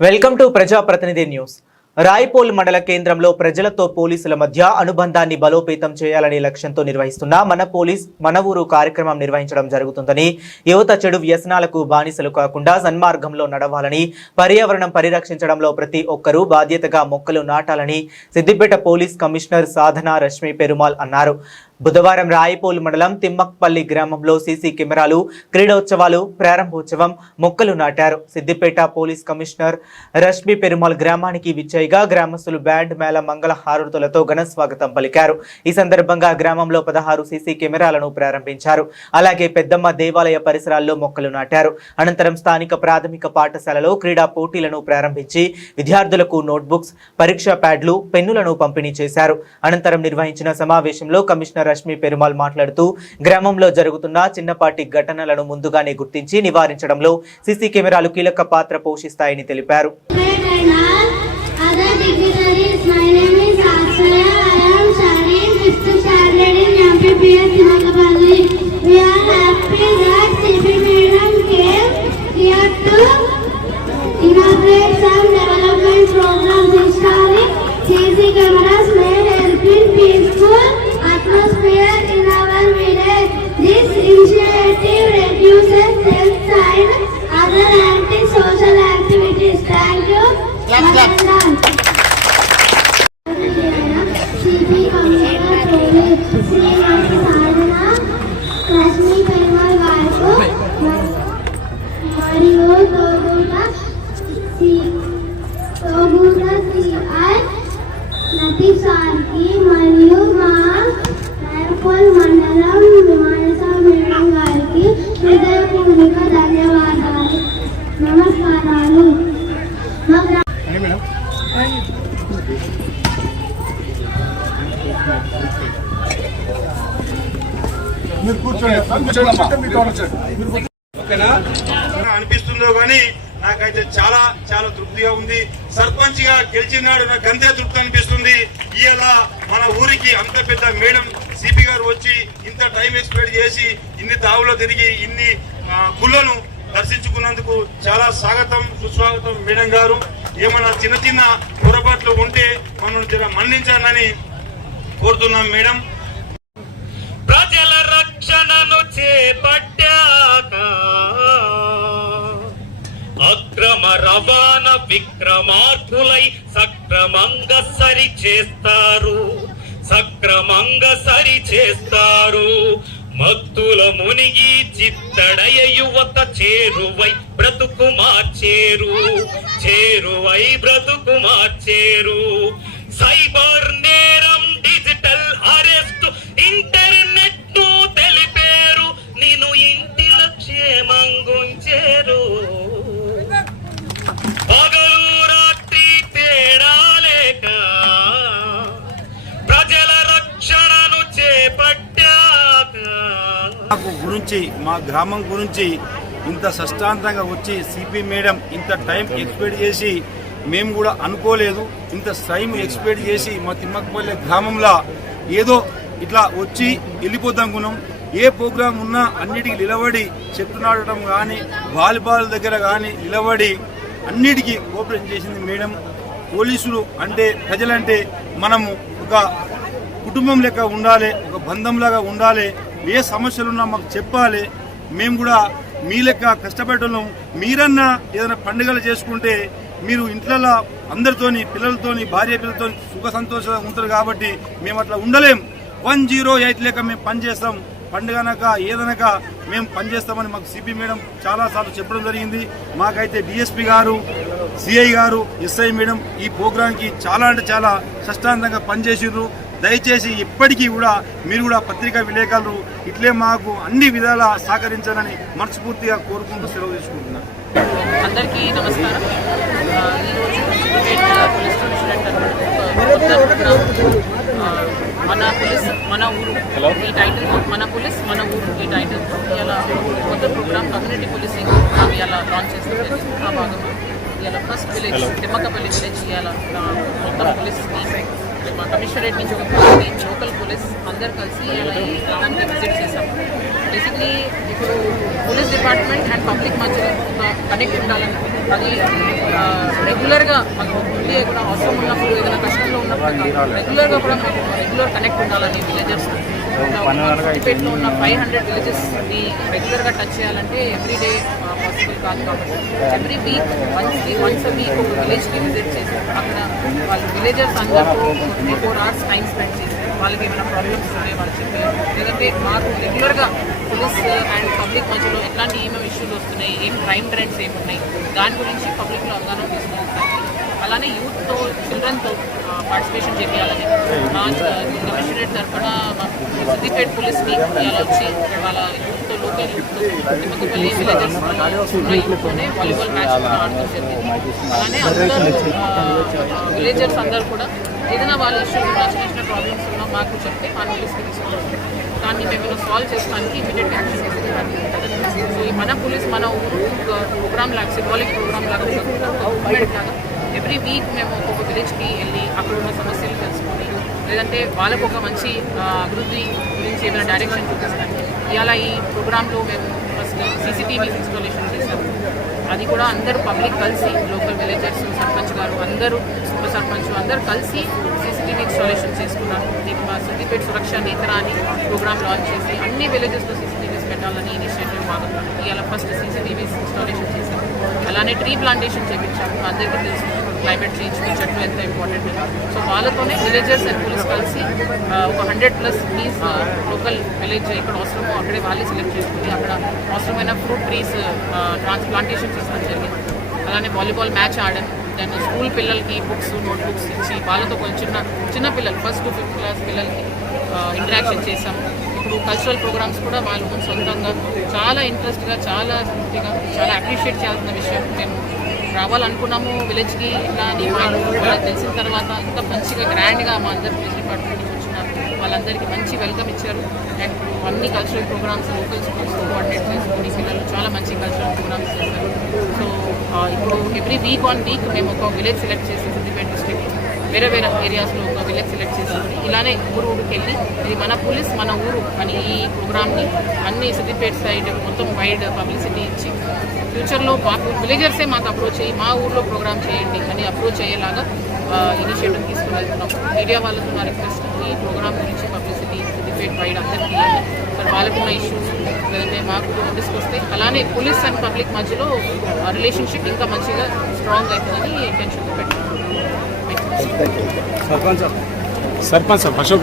Welcome to ప్రజాప్రతినిధి news. Rayapol మండల కేంద్రంలో ప్రజలతో పోలీసుల మధ్య అనుబంధాన్ని బలోపేతం చేయాలనే లక్ష్యంతో నిర్వహిస్తున్న మన ఊరు కార్యక్రమం నిర్వహించడం జరుగుతుందని, యువత చెడు వ్యసనాలకు బానిసలు కాకుండా సన్మార్గంలో నడవాలని, పర్యావరణం పరిరక్షించడంలో ప్రతి ఒక్కరూ బాధ్యతగా మొక్కలు నాటాలని సిద్దిపేట పోలీస్ కమిషనర్ సాధన రశ్మి పెరుమాల్ అన్నారు. బుధవారం రాయపోల్ మండలం తిమ్మక్పల్లి గ్రామంలో సీసీ కెమెరాలు, క్రీడోత్సవాలు ప్రారంభోత్సవం, మొక్కలు నాటారు. సిద్దిపేట పోలీస్ కమిషనర్ రశ్మి పెరుమాల్ గ్రామానికి విచ్చేయగా గ్రామస్తులు బ్యాండ్ మేళ మంగళ హారతులతో ఘన స్వాగతం పలికారు. ఈ సందర్భంగా గ్రామంలో 16 సీసీ కెమెరాలను ప్రారంభించారు. అలాగే పెద్దమ్మ దేవాలయ పరిసరాల్లో మొక్కలు నాటారు. అనంతరం స్థానిక ప్రాథమిక పాఠశాలలో క్రీడా పోటీలను ప్రారంభించి విద్యార్థులకు నోట్బుక్స్, పరీక్షా ప్యాడ్లు, పెన్నులను పంపిణీ చేశారు. అనంతరం నిర్వహించిన సమావేశంలో కమిషనర్ రశ్మి పెరుమాల్ మాట్లాడుతూ గ్రామంలో జరుగుతున్న చిన్నపాటి ఘటనలను ముందుగానే గుర్తించి నివారించడంలో సీసీ కెమెరాలు కీలక పాత్ర పోషిస్తాయని తెలిపారు. atmosphere in our village. This initiative reduces self-side, other anti-social activities. Thank you. CP Commissioner Police Srimati Sadhana Rashmi Perumal Garu Mariyu Toguta CI Latif Sarki Mariyu Ma Rayapol మండలం మానసా మేడం గారికి హృదయపూర్వక ధన్యవాదాలు, నమస్కారాలు. అనిపిస్తుందో కానీ నాకైతే చాలా చాలా తృప్తిగా ఉంది. సర్పంచ్ గా గెలిచినాడు నాకు అంతే తృప్తి అనిపిస్తుంది. ఇలా మన ఊరికి అంత పెద్ద మేడం సిపి గారు వచ్చి ఇంత టైం ఎక్స్పెక్ట్ చేసి ఇన్ని తావులో తిరిగి ఇన్ని గుళ్ళను దర్శించుకున్నందుకు చాలా స్వాగతం, సుస్వాగతం మేడం గారు. ఏమైనా చిన్న చిన్న పొరపాట్లు ఉంటే మనం మన్నించాలని కోరుతున్నాం మేడం. ప్రజల రక్షణను చేపట్టాక అక్రమ రవాణా విక్రమార్కులై సక్రమంగా సరిచేస్తారు. మత్తుల మునిగి చిత్తడయ యువత చేరువై బ్రతుకు మార్చేరు. సైబర్ నేరం, డిజిటల్ అరెస్ట్, ఇంటర్నెట్ ను తెలిపేరు, నేను ఇంటిల క్షేమంగుంచేరు. పగలు రాత్రి తేడా లేక ప్రజల రక్షణను చేపట్టాక గురించి మా గ్రామం గురించి ఇంత సష్టాంతంగా వచ్చి సిపి మేడం ఇంత టైం ఎక్స్పెక్ట్ చేసి మేము కూడా అనుకోలేదు. ఇంత టైం ఎక్స్పెక్ట్ చేసి మా తిమ్మకపల్లి గ్రామంలో ఏదో ఇట్లా వచ్చి వెళ్ళిపోతాం అనుకున్నాం. ఏ ప్రోగ్రాం ఉన్నా అన్నిటికీ నిలబడి చెట్టు నాటడం కానీ, వాలీబాల్ దగ్గర కానీ నిలబడి అన్నిటికీ కోఆపరేషన్ చేసింది మేడం. పోలీసులు అంటే ప్రజలంటే మనము ఒక కుటుంబం లెక్క ఉండాలి, ఒక బంధంలాగా ఉండాలి. ఏ సమస్యలున్నా మాకు చెప్పాలి. మేము కూడా మీ లెక్క కష్టపడడం. మీరన్నా ఏదైనా పండుగలు చేసుకుంటే మీరు ఇంట్లో అందరితోని, పిల్లలతోని, భార్య పిల్లలతో సుఖ సంతోషంగా ఉంటారు. కాబట్టి మేము అట్లా ఉండలేం. 108 లెక్క మేము పనిచేస్తాం. పండుగనక ఏదనక మేము పనిచేస్తామని మాకు సిపి మేడం చాలాసార్లు చెప్పడం జరిగింది. మాకైతే డిఎస్పీ గారు, సిఐ గారు, ఎస్ఐ మేడం ఈ ప్రోగ్రాంకి చాలా అంటే చాలా సష్టాంతంగా పనిచేసిర్రు. దయచేసి ఇప్పటికీ కూడా మీరు కూడా పత్రికా విలేకరులు ఇట్లే మాకు అన్ని విధాలా సహకరించాలని మనస్ఫూర్తిగా కోరుకుంటూ సెలవు తీసుకుంటున్నాను. అందరికీ నమస్కారం. ఈరోజు పోలీస్ మన ఊరు ఈ టైటిల్, మన పోలీస్ మన ఊరు ఈ టైటిల్తో ఇలా కొత్త ప్రోగ్రామ్ కమ్యూనిటీ పోలీసింగ్ ప్రోగ్రామ్ ఇలా లాంచ్ చేస్తుంది. ఆ భాగంగా ఇలా ఫస్ట్ విలేజ్ తిమ్మకపల్లి విలేజ్ ఇలా మొత్తం పోలీస్ మా కమిషనరేట్ నుంచి ఒక లోకల్ పోలీస్ అందరు కలిసి ఇలా ఈ గ్రామానికి విజిట్ చేశాము. బేసిక్లీ ఇప్పుడు పోలీస్ డిపార్ట్మెంట్ అండ్ పబ్లిక్ మధ్యలో ఒక కనెక్ట్ ఉండాలని, అది రెగ్యులర్గా మాకు ముందే కూడా అవసరం ఉన్నప్పుడు ఏదైనా కష్టంలో ఉన్నప్పుడు రెగ్యులర్గా కూడా మాకు రెగ్యులర్ కనెక్ట్ ఉండాలని విలేజర్స్ సిద్దిపేటలో ఉన్న 500 విలేజెస్ని రెగ్యులర్గా టచ్ చేయాలంటే ఎవ్రీడే పాసిబుల్ కాదు. కాబట్టి ఎవ్రీ వీక్ వన్స్ వీక్ ఒక విలేజ్కి విజిట్ చేసి అక్కడ వాళ్ళు విలేజర్స్ అందరితో 24 hours టైం స్పెండ్ చేసి వాళ్ళకి ఏమైనా ప్రాబ్లమ్స్ ఉన్నాయి వాళ్ళు చెప్పారు, లేదంటే మాకు రెగ్యులర్గా పోలీస్ అండ్ పబ్లిక్ మధ్యలో ఎట్లాంటి ఏమేమి ఇష్యూలు వస్తున్నాయి, ఏం క్రైమ్ ట్రెండ్స్ ఏమున్నాయి దాని గురించి పబ్లిక్లో అవగాహన తీసుకుంటారు. అలానే యూత్తో చిల్డ్రన్తో పార్టిసిపేషన్ చేయాలని మా కమిషనరేట్ తరఫున సిద్దిపేట పోలీస్ని ఇలా వచ్చి వాళ్ళ యూత్తో లోకల్ యూత్తో తిమ్మకపల్లి విలేజెస్ యూత్తోనే వాలీబాల్ మ్యాచ్ ఆడడం జరిగింది. అలానే అందరూ విలేజర్స్ అందరూ కూడా ఏదైనా వాళ్ళ ఇష్యూస్ చిన్న చిన్న ప్రాబ్లమ్స్ ఉన్నా మాకు చెప్తే మా పోలీస్కి తీసుకుంటాం, దాన్ని మేము సాల్వ్ చేసుకోవడానికి ఇమీడియట్ యాక్షన్ చేసేదానికి ఉంటుంది. సో ఈ మన పోలీస్ మన ఊరు ఒక ప్రోగ్రామ్ లాగా సింబాలిక్ ప్రోగ్రామ్ లాగా ఒక మూమెంట్ లాగా ఎవ్రీ వీక్ మేము ఒక్కొక్క విలేజ్కి వెళ్ళి అక్కడ ఉన్న సమస్యలు తెలుసుకొని లేదంటే వాళ్ళకు ఒక మంచి అభివృద్ధి గురించి ఏమైనా డైరెక్షన్ చూపిస్తాను. ఇలా ఈ ప్రోగ్రాంలో మేము ఫస్ట్ సీసీటీవీ ఇన్స్టాలేషన్ చేశాము. అది కూడా అందరూ పబ్లిక్ కలిసి లోకల్ విలేజర్స్ సర్పంచ్ గారు అందరూ ఉప సర్పంచ్ అందరూ కలిసి సీసీటీవీ ఇన్స్టాలేషన్ చేసుకున్నాము. సిద్దిపేట సురక్ష నేత్ర అని ప్రోగ్రామ్ లాంచ్ చేసి అన్ని విలేజెస్లో సీసీటీవీస్ పెట్టాలని ఇనిషియేటివ్ భాగంగా ఇలా ఫస్ట్ సీసీటీవీస్ ఇన్స్టాలేషన్ చేశాము. అలానే ట్రీ ప్లాంటేషన్ చేయించాము. అందరికీ తెలుసు క్లైమేట్ చేంజ్ చెట్లు ఎంత ఇంపార్టెంట్. సో వాళ్ళతోనే విలేజర్స్ అండ్ పోలీస్ కలిసి ఒక 100+ ట్రీస్ లోకల్ విలేజ్ ఎక్కడ అవసరమో అక్కడే వాళ్ళే సెలెక్ట్ చేసుకుని అక్కడ అవసరమైన ఫ్రూట్ ట్రీస్ ప్లాంటేషన్ చేసుకోవడం జరిగింది. అలానే వాలీబాల్ మ్యాచ్ ఆడాం. దాన్ని స్కూల్ పిల్లలకి బుక్స్ నోట్బుక్స్ ఇచ్చి వాళ్ళతో కొంచెం చిన్న పిల్లలు 1st to 5th క్లాస్ పిల్లలకి ఇంటరాక్షన్ చేశాము. ఇప్పుడు కల్చరల్ ప్రోగ్రామ్స్ కూడా వాళ్ళు సొంతంగా చాలా ఇంట్రెస్ట్గా చాలా స్ఫూర్తిగా చాలా అప్రిషియేట్ చేయాల్సిన విషయం. మేము రావాలనుకున్నాము విలేజ్కి ఇట్లా వాళ్ళకి తెలిసిన తర్వాత ఇంకా మంచిగా గ్రాండ్గా మా అందరు పోలీస్ డిపార్ట్మెంట్ నుంచి వచ్చినారు. వాళ్ళందరికీ మంచి వెల్కమ్ ఇచ్చారు. అండ్ అన్ని cultural programmes local schools coordinate చేసుకుని పిల్లలు చాలా మంచి కల్చరల్ ప్రోగ్రామ్స్ చేశారు. సో ఇప్పుడు ఎవ్రీ వీక్ ఆన్ వీక్ మేము ఒక విలేజ్ సెలెక్ట్ చేసి సిద్దిపేట డిస్ట్రిక్ట్ వేరే వేరే ఏరియాస్లో ఒక విలేజ్ సెలెక్ట్ చేసుకుని ఇలానే ఊరికి వెళ్ళి ఇది మన పోలీస్ మన ఊరు అని ఈ ప్రోగ్రామ్ని అన్ని సిద్దిపేట సైడ్ మొత్తం వైడ్ పబ్లిసిటీ ఇచ్చి ఫ్యూచర్లో మాకు విలేజర్సే మాకు అప్రోచ్ అయ్యి మా ఊర్లో ప్రోగ్రామ్ చేయండి అని అప్రోచ్ అయ్యేలాగా ఇనిషియేటివ్ తీసుకుని వెళ్తున్నాం. మీడియా వాళ్ళతో నా రిక్వెస్ట్ ఈ ప్రోగ్రామ్ గురించి పబ్లిసిటీ సిద్దిపేట వైడ్ అందరికీ ఇవ్వండి. మరి వాళ్ళకున్న ఇష్యూస్ లేదంటే మాకు నోటీస్కి వస్తే అలానే పోలీస్ అండ్ పబ్లిక్ మధ్యలో రిలేషన్షిప్ ఇంకా మంచిగా స్ట్రాంగ్ అవుతుందని ఇంటెన్షన్ పెట్టాం. सरपंच अशोक